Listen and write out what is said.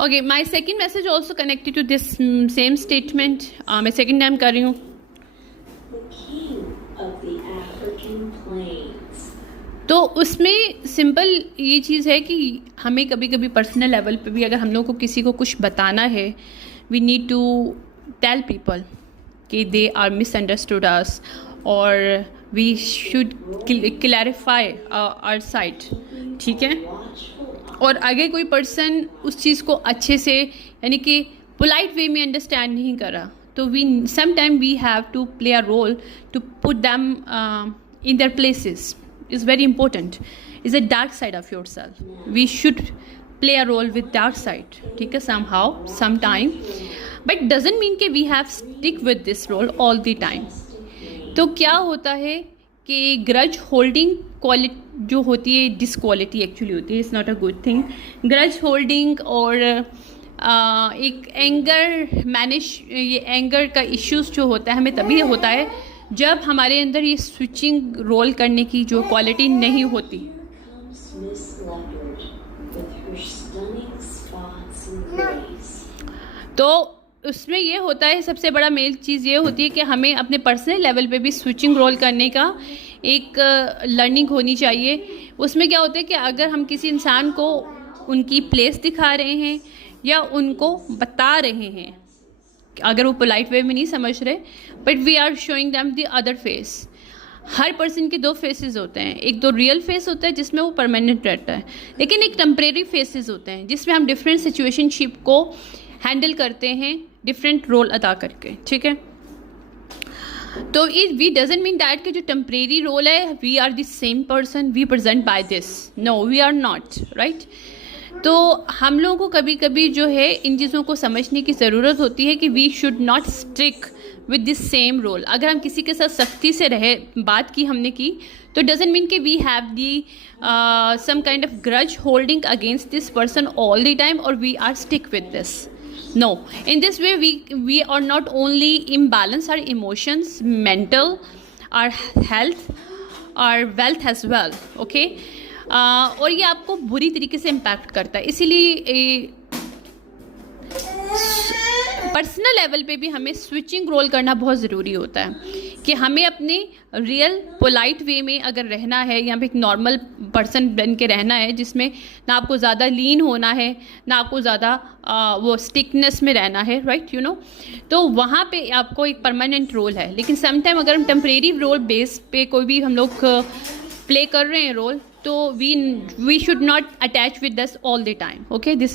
Okay, my second message also connected to this same statement. मैं second time कर रही हूँ. The king of the African plains. तो उसमें सिंपल ये चीज़ है कि हमें कभी कभी पर्सनल लेवल पे भी अगर हम लोग को किसी को कुछ बताना है, we need to tell people कि दे आर मिसअंडरस्टूड अस, और we should clarify our side. ठीक है. और अगर कोई पर्सन उस चीज़ को अच्छे से यानी कि पोलाइट वे में अंडरस्टैंड नहीं करा, तो we some time we have to play a role to put them in their places. Is very important. Is a dark side of yourself. We should play a role with dark side. ठीक है, somehow, sometime. But doesn't mean कि we have stick with this role all the time. तो क्या होता है कि grudge holding quality जो होती है, disquality actually होती है. It's not a good thing. Grudge holding और एक एंगर मैनेज, ये एंगर का इश्यूज जो होता है हमें तभी होता है जब हमारे अंदर ये स्विचिंग रोल करने की जो क्वालिटी नहीं होती. तो उसमें ये होता है, सबसे बड़ा मेन चीज़ ये होती है कि हमें अपने पर्सनल लेवल पे भी स्विचिंग रोल करने का एक लर्निंग होनी चाहिए. उसमें क्या होता है कि अगर हम किसी इंसान को उनकी प्लेस दिखा रहे हैं या उनको बता रहे हैं, अगर वो पोलाइट वे में नहीं समझ रहे, but we are showing them the other face. हर पर्सन के दो फेसेस होते हैं. एक तो रियल फेस होता है जिसमें वो परमानेंट रहता है, लेकिन एक टेम्परेरी फेसेस होते हैं जिसमें हम डिफरेंट सिचुएशनशिप को हैंडल करते हैं डिफरेंट रोल अदा करके. ठीक है. तो it we doesn't mean that कि जो टेम्परेरी रोल है we are the same person we present by this. No, we are not, right. तो हम लोगों को कभी कभी जो है इन चीज़ों को समझने की ज़रूरत होती है कि we should not stick with this same role. अगर हम किसी के साथ सख्ती से रहे, बात की हमने की, तो डजेंट मीन कि we have the some kind of grudge holding against this person all the time और we are stick with this. No, in this way we are not only imbalance our emotions, mental, our health, our wealth as well. Okay. और ये आपको बुरी तरीके से impact करता है. इसीलिए पर्सनल लेवल पे भी हमें स्विचिंग रोल करना बहुत ज़रूरी होता है कि हमें अपने रियल पोलाइट वे में अगर रहना है या फिर एक नॉर्मल पर्सन बन के रहना है जिसमें ना आपको ज़्यादा लीन होना है ना आपको ज़्यादा वो स्टिकनेस में रहना है, राइट, यू नो. तो वहाँ पे आपको एक परमानेंट रोल है. लेकिन समटाइम अगर हम टेम्परेरी रोल बेस पे कोई भी हम लोग प्ले कर रहे हैं रोल, तो we should not attach with this all the time. Okay, this is